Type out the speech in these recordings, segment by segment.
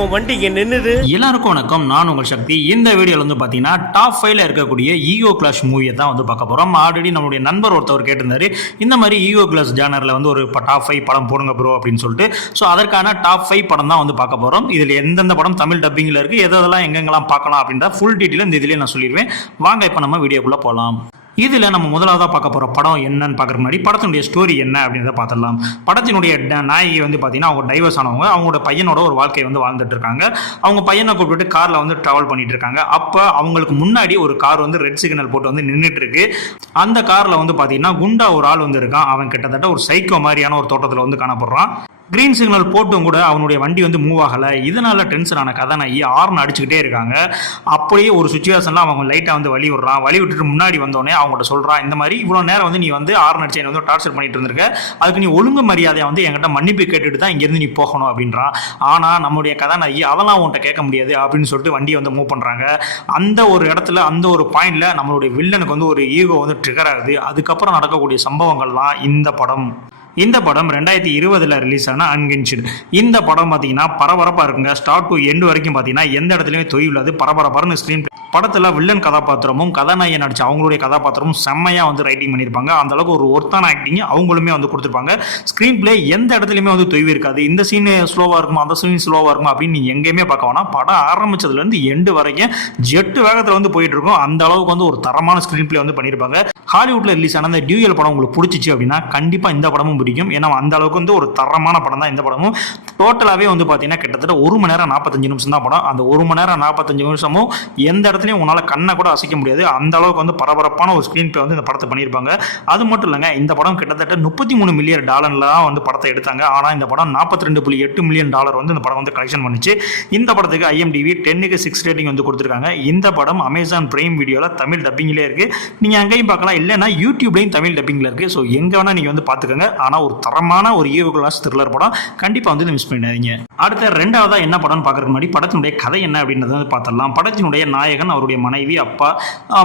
உன் வண்டி இங்க நின்னுது. எல்லாருக்கும் வணக்கம், நான் உங்கள் சக்தி. இந்த வீடியோல வந்து பாத்தீங்கன்னா டாப் 5ல இருக்கக்கூடிய ஈகோ கிளாஷ் மூவியை தான் வந்து பார்க்க போறோம். ஆல்ரெடி நம்மளுடைய நண்பர் ஒருத்தவர் கேட்டிருந்தாரு, இந்த மாதிரி ஈகோ கிளாஷ் ஜானர்ல வந்து ஒரு டாப் 5 படம் போடுங்க ப்ரோ அப்படின்னு சொல்லிட்டு. ஸோ அதற்கான டாப் 5 படம் தான் வந்து பார்க்க போறோம். இதுல எந்தெந்த படம் தமிழ் டப்பிங்ல இருக்கு, எதெல்லாம் எங்கெங்கெல்லாம் பார்க்கலாம் அப்படின்ற ஃபுல் டீட்டெயில் இந்த இதுலயே நான் சொல்லிடுவேன். வாங்க இப்போ நம்ம வீடியோக்குள்ள போகலாம். இதில் நம்ம முதலாவதாக பார்க்க போகிற படம் என்னன்னு பார்க்குற முன்னாடி படத்தினுடைய ஸ்டோரி என்ன அப்படின்றத பார்த்துடலாம். படத்தினுடைய நாயகி வந்து பார்த்தீங்கன்னா அவங்க டைவர்ஸ் ஆனவங்க, அவங்களோட பையனோட ஒரு வாழ்க்கையை வந்து வாழ்ந்துட்டு இருக்காங்க. அவங்க பையனை கூப்பிட்டு காரில் வந்து ட்ராவல் பண்ணிட்டு இருக்காங்க. அப்போ அவங்களுக்கு முன்னாடி ஒரு கார் வந்து ரெட் சிக்னல் போட்டு வந்து நின்றுட்டு இருக்கு. அந்த காரில் வந்து பார்த்தீங்கன்னா குண்டா ஒரு ஆள் வந்து இருக்கான். அவன் கிட்டத்தட்ட ஒரு சைக்கோ மாதிரியான ஒரு தோட்டத்தில் வந்து காணப்படுறான். கிரீன் சிக்னல் போட்டும் கூட அவனுடைய வண்டி வந்து மூவ் ஆகலை. இதனால டென்ஷன் ஆன கதாநாயகி ஹார்ன் அடிச்சுக்கிட்டே இருக்காங்க. அப்படியே ஒரு சுச்சுவேஷன்ல அவங்க லைட்டாக வந்து வழி விடுறான். வழி விட்டுட்டு முன்னாடி வந்தோடனே அவங்கள்ட்ட சொல்கிறான், இந்த மாதிரி இவ்வளோ நேரம் வந்து நீ வந்து ஹார்ன் அடிச்சு வந்து டார்ச்சர் பண்ணிட்டு இருந்திருக்க, அதுக்கு நீ ஒழுங்கு மரியாதையை வந்து என்கிட்ட மன்னிப்பு கேட்டுட்டு தான் இங்கேருந்து நீ போகணும் அப்படின்றான். ஆனால் நம்முடைய கதாநாயகி அதெல்லாம் உன்கிட்ட கேட்க முடியாது அப்படின்னு சொல்லிட்டு வண்டியை வந்து மூவ் பண்ணுறாங்க. அந்த ஒரு இடத்துல அந்த ஒரு பாயிண்ட்ல நம்மளுடைய வில்லனுக்கு வந்து ஒரு ஈகோ வந்து ட்ரிகர் ஆகுது. அதுக்கப்புறம் நடக்கக்கூடிய சம்பவங்கள் தான் இந்த படம். இந்த படம் 2020 ரிலீஸ் ஆன அன்ஹிஞ்ச்டு. இந்த படம் பார்த்தீங்கன்னா பரபரப்பாக இருக்குங்க. ஸ்டார்ட் டு எண்டு வரைக்கும் பார்த்தீங்கன்னா எந்த இடத்துலையுமே தொய்வில்லாது பரபரப்பான ஸ்க்ரீன். படத்தில் வில்லன் கதாபாத்திரமும் கதாநாயகன் நடிச்ச அவங்களுடைய கதாபாத்திரமும் செம்மையாக வந்து ரைட்டிங் பண்ணியிருப்பாங்க. அந்த அளவுக்கு ஒரு ஒர்த்தான ஆக்டிங் அவங்களுமே வந்து கொடுத்துருப்பாங்க. ஸ்க்ரீன் பிளே எந்த இடத்துலையுமே வந்து தொய்வு இருக்காது. இந்த சீன் ஸ்லோவாக இருக்குமா, அந்த சீன் ஸ்லோவாக இருக்குமா அப்படின்னு நீங்கள் எங்கேயுமே பார்க்க வேணாம். படம் ஆரம்பிச்சதுலேருந்து எண்டு வரைக்கும் ஜெட்டு வேகத்தில் வந்து போயிட்டு இருக்கும். அந்த அளவுக்கு வந்து ஒரு தரமான ஸ்க்ரீன் பிளே வந்து பண்ணியிருப்பாங்க. ஹாலிவுட்ல ரிலீஸ் ஆன அந்த டியூயல் படம் உங்களுக்கு பிடிச்சிச்சு அப்படின்னா கண்டிப்பாக இந்த படமும் பிடிக்கும். ஏன்னா அந்த அளவுக்கு வந்து ஒரு தரமான படம் தான் இந்த படமும். டோட்டலாகவே வந்து பார்த்தீங்கன்னா கிட்டத்தட்ட 1 மணி நேரம் 45 நிமிஷம் தான் படம். அந்த 1 மணி நேரம் 45 நிமிஷமும் எந்த இடத்துலையும் உங்களால் கண்ணை கூட அசைக்க முடியாது. அந்த அளவுக்கு வந்து பரபரப்பான ஒரு ஸ்க்ரீன் பிளே வந்து இந்த படத்தை பண்ணியிருப்பாங்க. அது மட்டும் இல்லைங்க, இந்த படம் கிட்டத்தட்ட $33 மில்லியன் தான் வந்து படத்தை எடுத்தாங்க. ஆனால் இந்த படம் $42.8 மில்லியன் வந்து இந்த படம் வந்து கலெக்ஷன் பண்ணிச்சு. இந்த படத்துக்கு IMDb 10க்கு 6 ரேட்டிங் வந்து கொடுத்துருக்காங்க. இந்த படம் அமேசான் பிரைம் வீடியோவில் தமிழ் டப்பிங்லேயே இருக்கு. நீங்கள் அங்கேயும் பார்க்கலாம், இல்லைன்னா யூடியூப்லையும் தமிழ் டப்பிங்ல இருக்கு. ஸோ எங்க வேணா நீங்க வந்து பார்த்துக்கோங்க. ஆனால் ஒரு தரமான ஒரு ஈகோ கிளாஷ் த்ரில்லர் படம் கண்டிப்பாக வந்து மிஸ் பண்ணிடாதீங்க. அடுத்த ரெண்டாவதா என்ன படம் பார்க்கறதுக்கு முன்னாடி படத்தினுடைய கதை என்ன அப்படின்றத வந்து பார்த்துடலாம். படத்தினுடைய நாயகன், அவருடைய மனைவி, அப்பா,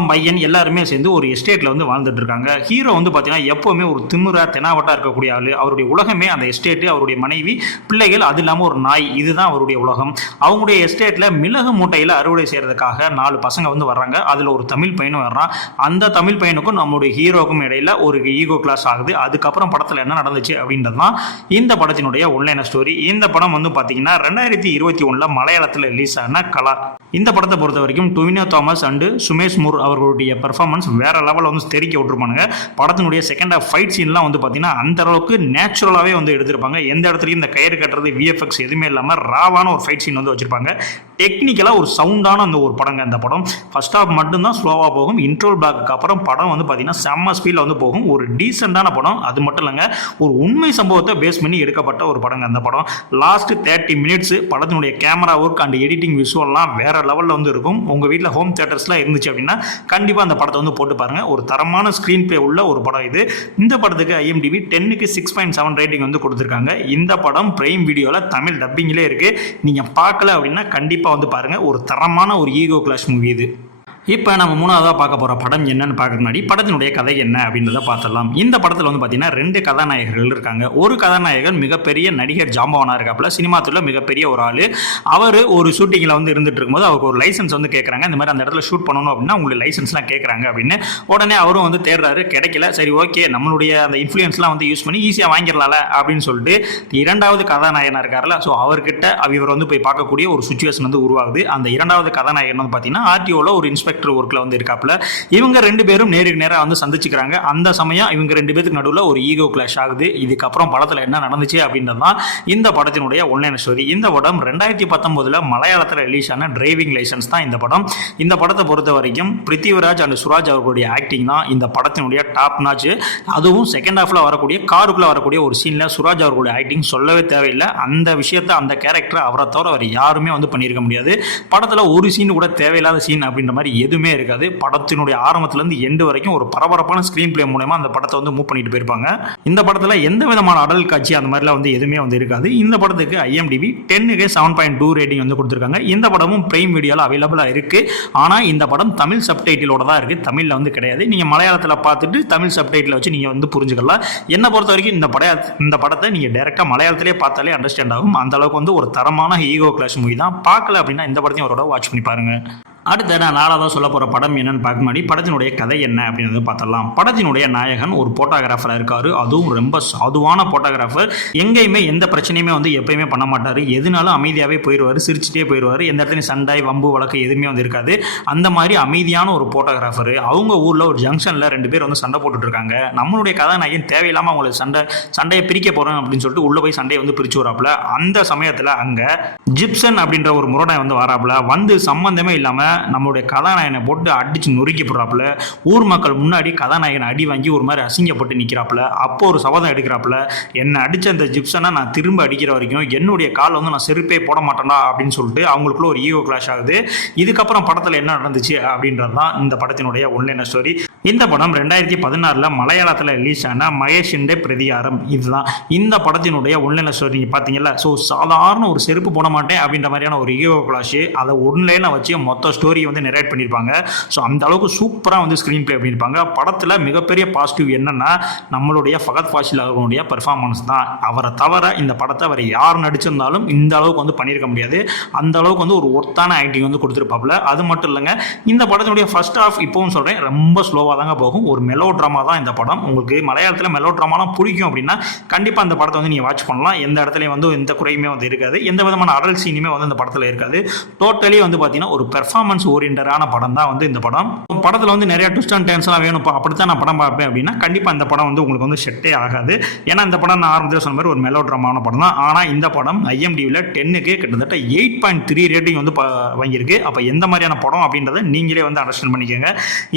பையன் எல்லாருமே சேர்ந்து ஒரு எஸ்டேட்ல வந்து வாழ்ந்துட்டு இருக்காங்க. ஹீரோ வந்து பார்த்தீங்கன்னா எப்பவுமே ஒரு திமிரா தெனாவட்டா இருக்கக்கூடிய ஆளு. அவருடைய உலகமே அந்த எஸ்டேட், அவருடைய மனைவி, பிள்ளைகள், அது இல்லாமல் ஒரு நாய். இதுதான் அவருடைய உலகம். அவங்களுடைய எஸ்டேட்ல மிளகு மூட்டையில் அறுவடை செய்யறதுக்காக 4 பசங்க வந்து வர்றாங்க. அதில் ஒரு தமிழ் பையனும் வர்றான். அந்த தமிழ் பையனுக்கும் நம்மளுடைய ஹீரோக்கும் இடையில ஒரு ஈகோ கிளாஸ் ஆகுது. அதுக்கப்புறம் படத்தில் என்ன நடந்துச்சு அப்படின்றது தான் இந்த படத்தினுடைய ஒன்லைன் ஸ்டோரி. இந்த படம் வந்து பார்த்தீங்கன்னா 2021 மலையாளத்தில் ரிலீஸ் ஆன கலா. இந்த படத்தை பொறுத்த வரைக்கும் Tovino Thomas and Sumesh Moore அவர்களுடைய பெர்ஃபார்மன்ஸ் வேற லெவலில் வந்து தெரிக்க விட்டுருப்பானுங்க. படத்தினுடைய செகண்ட் ஆஃப் ஃபைட் சீன்லாம் வந்து பார்த்தீங்கன்னா அந்த அளவுக்கு நேச்சுரலாகவே வந்து எடுத்திருப்பாங்க. எந்த இடத்துலையும் இந்த கயிறு கட்டுறது, VFX எதுவுமே இல்லாமல் ராவான ஒரு ஃபைட் சீன் வந்து வச்சிருப்பாங்க. டெக்னிக்கலாக ஒரு சவுண்டான அந்த ஒரு படங்க. அந்த படம் ஃபர்ஸ்ட் ஹாஃப் மட்டும்தான் ஸ்லோவாக போகும். இன்ட்ரோல் பிளாக்கு அப்புறம் படம் வந்து பார்த்தீங்கன்னா செம்ம ஸ்பீடில் வந்து போகும். ஒரு டீசெண்டான படம். அது மட்டும் இல்லைங்க, ஒரு உண்மை சம்பவத்தை பேஸ் பண்ணி எடுக்கப்பட்ட ஒரு படங்க அந்த படம். லாஸ்ட் 30 மினிட்ஸ் படத்தினுடைய கேமரா ஒர்க் அண்ட் எடிட்டிங் விஷுவல்லாம் வேற லெவலில் வந்து இருக்கும். உங்கள் வீட்டில் ஹோம் தியேட்டர்ஸ்லாம் இருந்துச்சு அப்படின்னா கண்டிப்பாக அந்த படத்தை வந்து போட்டு பாருங்க. ஒரு தரமான ஸ்க்ரீன் பிளே உள்ள ஒரு படம் இது. இந்த படத்துக்கு IMDb 10க்கு 6.7 ரேட்டிங் வந்து கொடுத்துருக்காங்க. இந்த படம் பிரைம் வீடியோவில் தமிழ் டப்பிங்லேயே இருக்கு. நீங்கள் பார்க்கல அப்படின்னா கண்டிப்பாக வந்து பாருங்க. ஒரு தரமான ஒரு ஈகோ கிளாஷ் மூவி இது. இப்போ நம்ம மூணாவதாக பார்க்க போகிற படம் என்னன்னு பார்க்க முன்னாடி படத்தினுடைய கதை என்ன அப்படின்றத பார்த்துடலாம். இந்த படத்தில் வந்து பார்த்தீங்கன்னா 2 கதாநாயகர்கள் இருக்காங்க. ஒரு கதாநாயகன் மிகப்பெரிய நடிகர் ஜாம்பவானா இருக்காப்புல, சினிமா துறையில் மிகப்பெரிய ஒரு ஆள். அவர் ஒரு ஷூட்டிங்கில் வந்து இருந்துட்டு இருக்கும்போது அவருக்கு ஒரு லைசன்ஸ் வந்து கேட்குறாங்க. இந்த மாதிரி அந்த இடத்துல ஷூட் பண்ணணும் அப்படின்னா உங்களுக்கு லைசன்ஸ்லாம் கேட்குறாங்க அப்படின்னு. உடனே அவரும் வந்து தேடுறாரு, கிடைக்கல. சரி ஓகே, நம்மளுடைய அந்த இன்ஃப்ளூயன்ஸ்லாம் வந்து யூஸ் பண்ணி ஈஸியாக வாங்கிடலாம்ல அப்படின்னு சொல்லிட்டு 2வது கதாநாயகனாக இருக்காருல்ல, ஸோ அவர்கிட்ட இவர் வந்து போய் பார்க்கக்கூடிய ஒரு சுச்சுவேஷன் வந்து உருவாகுது. அந்த 2வது கதாநாயகன் வந்து பார்த்தீங்கன்னா RTOவில் ஒரு இன்ஸ்பெக்டர் ஒர்க்ல வந்து இருக்காப்ல. இவங்க 2 பேரும் நேருக்கு நேரா வந்து சந்திச்சுக்கிறாங்க. அந்த சமயம் இவங்க 2 பேருக்கு நடுவில் ஒரு ஈகோ கிளாஷ் ஆகுது. இதுக்கப்புறம் படத்தில் என்ன நடந்துச்சு அப்படின்றதான் இந்த படத்தினுடைய ஒன்லைன் ஸ்டோரி. இந்த படம் 2019 மலையாளத்தில் ரிலீஸ் ஆன டிரைவிங் லைசன்ஸ் தான் இந்த படம். இந்த படத்தை பொறுத்த வரைக்கும் பிருத்திவிராஜ் அண்ட் சுராஜ் அவர்களுடைய ஆக்டிங் தான் இந்த படத்தினுடைய டாப் நாச். அதுவும் செகண்ட் ஹாஃப்ல வரக்கூடிய காருக்குள்ள வரக்கூடிய ஒரு சீன்ல சுராஜ் அவர்களுடைய ஆக்டிங் சொல்லவே தேவையில்லை. அந்த விஷயத்தை, அந்த கேரக்டர் அவரை தவிர அவர் யாருமே வந்து பண்ணியிருக்க முடியாது. படத்தில் ஒரு சீன் கூட தேவையில்லாத சீன் அப்படின்ற மாதிரி எதுவுமே இருக்காது. படத்தினுடைய ஆரம்பத்துலேருந்து எண்டு வரைக்கும் ஒரு பரபரப்பான ஸ்க்ரீன் பிளே மூலமா அந்த படத்தை வந்து மூவ் பண்ணிட்டு போயிருப்பாங்க. இந்த படத்தில் எந்த விதமான அடல் காட்சி அந்த மாதிரிலாம் வந்து எதுவுமே வந்து இருக்காது. இந்த படத்துக்கு IMDb 10க்கு 7.2 ரேட்டிங் வந்து கொடுத்துருக்காங்க. இந்த படமும் பிரைம் வீடியோவில் அவைலபிளாக இருக்குது. ஆனால் இந்த படம் தமிழ் சப்டைட்டிலோட தான் இருக்குது, தமிழில் வந்து கிடையாது. நீங்கள் மலையாளத்தில் பார்த்துட்டு தமிழ் சப்டைட்டில் வச்சு நீங்கள் வந்து புரிஞ்சுக்கலாம். என்னை பொறுத்த வரைக்கும் இந்த படத்தை நீங்கள் டைரெக்டாக மலையாளத்திலே பார்த்தாலே அண்டர்ஸ்டாண்ட் ஆகும். அந்த அளவுக்கு வந்து ஒரு தரமான ஈகோ கிளாஷ் மூவி தான். பார்க்கல அப்படின்னா இந்த படத்தையும் ஒரு வாட்ச் பண்ணி பாருங்க. அடுத்த நான் நாளாக சொல்ல போகிற படம் என்னன்னு பார்க்க முன்னாடி படத்தினுடைய கதை என்ன அப்படின்றத பார்த்துடலாம். படத்தினுடைய நாயகன் ஒரு போட்டோகிராஃபராக இருக்காரு. அதுவும் ரொம்ப சாதுவான போட்டோகிராஃபர். எங்கேயுமே எந்த பிரச்சனையுமே வந்து எப்பயுமே பண்ண மாட்டார். எதுனாலும் அமைதியாகவே போயிடுவார், சிரிச்சுட்டே போயிடுவார். எந்த இடத்துலையும் சண்டை வம்பு வழக்கு எதுவுமே வந்து இருக்காது. அந்த மாதிரி அமைதியான ஒரு போட்டோகிராஃபர். அவங்க ஊரில் ஒரு ஜங்ஷனில் 2 பேர் வந்து சண்டை போட்டுட்டு இருக்காங்க. நம்மளுடைய கதாநாயகன் தேவையில்லாமல் அவங்களை சண்டையை பிரிக்க போகிறோம் அப்படின்னு சொல்லிட்டு உள்ளே போய் சண்டையை வந்து பிரித்து வராப்புல. அந்த சமயத்தில் அங்கே ஜிப்சன் அப்படின்ற ஒரு முரடை வந்து வராப்புல. வந்து சம்பந்தமே இல்லாமல் நம்மளுடைய கதாநாயகனை போட்டு அடிச்சு நொறுக்கி போடுறாப்புல. ஊர் மக்கள் முன்னாடி கதாநாயகனை அடி வாங்கி ஒரு மாதிரி அசிங்கப்பட்டு நிற்கிறாப்புல. அப்போ ஒரு சபதம் எடுக்கிறாப்புல, என்னை அடித்த அந்த ஜிப்சனை நான் திரும்ப அடிக்கிற வரைக்கும் என்னுடைய கால் வந்து நான் செருப்பே போட மாட்டேன்டா அப்படின்னு சொல்லிட்டு அவங்களுக்குள்ள ஒரு ஈகோ கிளாஷ் ஆகுது. இதுக்கப்புறம் படத்தில் என்ன நடந்துச்சு அப்படின்றது தான் இந்த படத்தினுடைய ஒன்லைனர் ஸ்டோரி. இந்த படம் 2016 மலையாளத்தில் ரிலீஸ் ஆன மகேஷிண்டே பிரதிகாரம். இதுதான் இந்த படத்தினுடைய ஒன்லைனர் ஸ்டோரி. நீங்கள் பார்த்தீங்கல்ல, ஸோ சாதாரண ஒரு செருப்பு போட மாட்டேன் அப்படின்ற மாதிரியான ஒரு ஈகோ கிளாஷ் அதை ஒன்லைனில் வச்சு மொத்த ஸ்டோரி வந்து நரேட் பண்ணியிருப்பாங்க. ஸோ அந்த அளவுக்கு சூப்பராக வந்து ஸ்க்ரீன் பிளே பண்ணியிருப்பாங்க. படத்தில் மிகப்பெரிய பாசிட்டிவ் என்னன்னா நம்மளுடைய ஃபகத் ஃபாசில் அவர்களுடைய பெர்ஃபார்மன்ஸ் தான். அவரை தவிர இந்த படத்தை அவர் யார் நடிச்சிருந்தாலும் இந்த அளவுக்கு வந்து பண்ணியிருக்க முடியாது. அந்த அளவுக்கு வந்து ஒரு ஒர்த்தான ஆக்டிங் வந்து கொடுத்துருப்பாப்புல. அது மட்டும் இல்லைங்க, இந்த படத்தினுடைய ஃபர்ஸ்ட் ஹாஃப் இப்போவும் சொல்கிறேன் ரொம்ப ஸ்லோவாக தாங்க போகும். ஒரு மெலோ ட்ராமா தான் இந்த படம். உங்களுக்கு மலையாளத்தில் மெலோ ட்ராமாலாம் பிடிக்கும் அப்படின்னா கண்டிப்பாக அந்த படத்தை வந்து நீங்கள் வாட்ச் பண்ணலாம். எந்த இடத்துலையும் வந்து எந்த குறையுமே வந்து இருக்காது. எந்த விதமான அடல் சீனுமே வந்து இந்த படத்தில் இருக்காது. டோட்டலி வந்து பார்த்தீங்கன்னா ஒரு பெர்ஃபார்மன்ஸ் ஓரியன்டான படம் தான் வந்து இந்த படம். படத்தில் வந்து நிறைய ட்விஸ்ட் அண்ட் டர்ன்ஸ்லாம் வேணும், அப்படித்தான் நான் படம் பார்ப்பேன் அப்படின்னா கண்டிப்பாக இந்த படம் வந்து உங்களுக்கு வந்து செட்டே ஆகாது. ஏன்னா இந்த படம் நான் ஆரம்பத்தில் சொன்ன மாதிரி ஒரு மெலோ ட்ராமான படம் தான். ஆனால் இந்த படம் IMDbல 10க்கு கிட்டத்தட்ட 8.3 ரேட்டிங் வந்து வாங்கியிருக்கு. அப்போ எந்த மாதிரியான படம் அப்படின்றத நீங்களே வந்து அண்டர்ஸ்டாண்ட் பண்ணிக்கோங்க.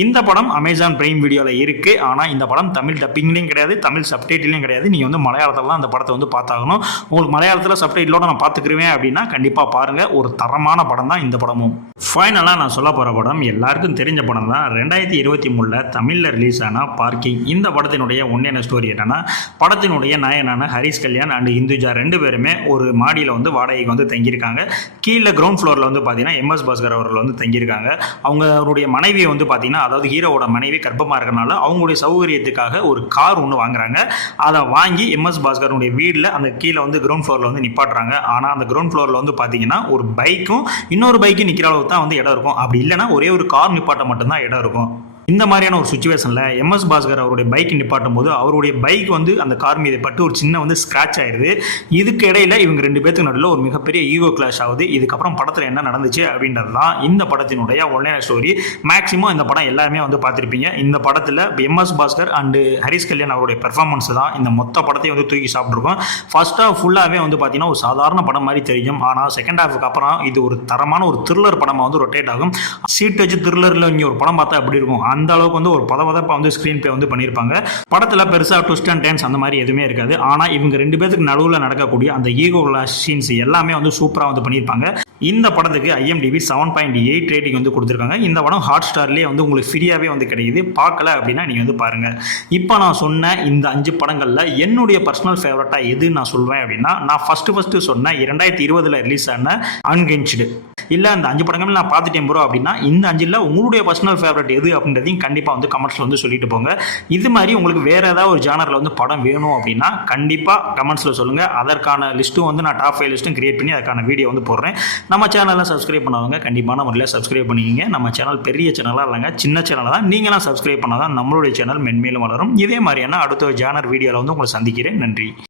இந்த படம் அமேசான் பிரைம் வீடியோவில் இருக்குது. ஆனால் இந்த படம் தமிழ் டப்பிங்லேயும் கிடையாது, தமிழ் சப்டைட்டிலையும் கிடையாது. நீங்கள் வந்து மலையாளத்தில் தான் அந்த படத்தை வந்து பார்த்தாகணும். உங்களுக்கு மலையாளத்தில் சப்டைட்டிலோட நான் பார்த்துக்குருவேன் அப்படின்னா கண்டிப்பாக பாருங்கள். ஒரு தரமான படம் தான் இந்த படமும். ஃபைனலாக நான் சொல்ல போகிற படம் எல்லாருக்கும் தெரிஞ்ச படம் தான். 2023 தமிழில் ரிலீஸ் ஆன பார்க்கிங். இந்த படத்தினுடைய உண்மையான ஸ்டோரி என்னன்னா, படத்தினுடைய நாயனான ஹரிஷ் கல்யாண் அண்ட் இந்துஜா 2 பேருமே ஒரு மாடியில் வந்து வாடகைக்கு வந்து தங்கியிருக்காங்க. கீழே கிரவுண்ட் ஃப்ளோரில் வந்து பார்த்தீங்கன்னா MS பாஸ்கர் அவர்கள் வந்து தங்கியிருக்காங்க. அவங்களுடைய மனைவியை வந்து பார்த்தீங்கன்னா, அதாவது ஹீரோவோட மனைவி கர்ப்பமாக இருக்கிறனால அவங்களுடைய சௌகரியத்துக்காக ஒரு கார் ஒன்று வாங்குறாங்க. அதை வாங்கி MS பாஸ்கருடைய வீட்டில் அந்த கீழே வந்து கிரவுண்ட் ஃப்ளோரில் வந்து நிப்பாட்டுறாங்க. ஆனால் அந்த கிரவுண்ட் ஃப்ளோரில் வந்து பார்த்தீங்கன்னா ஒரு பைக்கும் இன்னொரு பைக்கும் நிற்கிற அளவுக்கு தான் வந்து இடம் இருக்கும். அப்படி இல்லைன்னா ஒரே ஒரு கார் நிப்பாட்ட மட்டும்தான் இடம் இருக்கும். இந்த மாதிரியான ஒரு சுச்சுவேஷனில் MS பாஸ்கர் அவருடைய பைக் நிப்பாட்டும் போது அவருடைய பைக் வந்து அந்த கார் மீது பட்டு ஒரு சின்ன வந்து ஸ்க்ராட்ச் ஆயிடுது. இதுக்கு இடையில இவங்க 2 பேருக்கு நடுவில் ஒரு மிகப்பெரிய ஈகோ கிளாஷ் ஆகுது. இதுக்கப்புறம் படத்தில் என்ன நடந்துச்சு அப்படின்றது தான் இந்த படத்தினுடைய ஒன்லைனர் ஸ்டோரி. மேக்ஸிமம் இந்த படம் எல்லாருமே வந்து பார்த்துருப்பீங்க. இந்த படத்தில் MS பாஸ்கர் அண்டு ஹரிஷ் கல்யாண் அவருடைய பெர்ஃபார்மன்ஸ் தான் இந்த மொத்த படத்தையும் வந்து தூக்கி சாப்பிட்ருக்கோம். ஃபர்ஸ்ட் ஹாஃப் ஃபுல்லாகவே வந்து பார்த்தீங்கன்னா ஒரு சாதாரண படம் மாதிரி தெரியும். ஆனால் செகண்ட் ஹாஃபுக்கு அப்புறம் இது ஒரு தரமான ஒரு த்ரில்லர் படமாக வந்து ரொட்டேட் ஆகும். சீட் வச்சு த்ரில்லரில் இங்கே ஒரு படம் பார்த்தா எப்படி இருக்கும் அந்த அளவுக்கு வந்து ஒரு பதவதப்பா வந்து ஸ்கிரீன் பிளே வந்து பண்ணியிருப்பாங்க. படத்தில் பெருசாக ட்விஸ்ட் அண்ட் டர்ன்ஸ் அந்த மாதிரி எதுவுமே இருக்காது. ஆனால் இவங்க 2 பேருக்கு நடுவில் நடக்கக்கூடிய அந்த ஈகோ சீன்ஸ் எல்லாமே வந்து சூப்பராக வந்து பண்ணியிருப்பாங்க. இந்த படத்துக்கு IMDb 7.8 ரேட்டிங் வந்து கொடுத்துருக்காங்க. இந்த படம் ஹாட் ஸ்டார்லேயே வந்து உங்களுக்கு ஃப்ரீயாகவே வந்து கிடைக்குது. பார்க்கல அப்படின்னா நீங்கள் வந்து பாருங்கள். இப்போ நான் சொன்ன இந்த 5 படங்களில் என்னுடைய பர்சனல் ஃபேவரட்டாக எது நான் சொல்வேன் அப்படின்னா, நான் ஃபஸ்ட்டு சொன்னேன் 2020 ரிலீஸ் ஆன அன்ஹிஞ்ச்டு. இல்லை அந்த 5 படங்கள் நான் பார்த்துட்டேன் ப்ரோ அப்படின்னா இந்த 5ல் உங்களுடைய பர்சனல் ஃபேவரட் எது அப்படின்றதையும் கண்டிப்பாக வந்து கமெண்ட்ஸில் வந்து சொல்லிட்டு போங்க. இது மாதிரி உங்களுக்கு வேறு ஏதாவது ஒரு ஜானரில் வந்து படம் வேணும் அப்படின்னா கண்டிப்பாக கமெண்ட்ஸில் சொல்லுங்கள். அதற்கான லிஸ்ட்டும் வந்து நான் டாப் 5 லிஸ்ட்டும் கிரியேட் பண்ணி அதுக்கான வீடியோ வந்து போடுறேன். நம்ம சேனலில் சப்ஸ்கிரைப் பண்ணாதவங்க கண்டிப்பான முறையில் சப்ஸ்கிரைப் பண்ணிக்கிங்க. நம்ம சேனல் பெரிய சேனலாக இல்லைங்க, சின்ன சேனல் தான். நீங்களாம் சப்ஸ்கிரைப் பண்ணால் தான் நம்மளுடைய சேனல் மென்மேலும் வளரும். இதே மாதிரியான அடுத்த ஜானர் வீடியோவில் வந்து உங்களை சந்திக்கிறேன். நன்றி.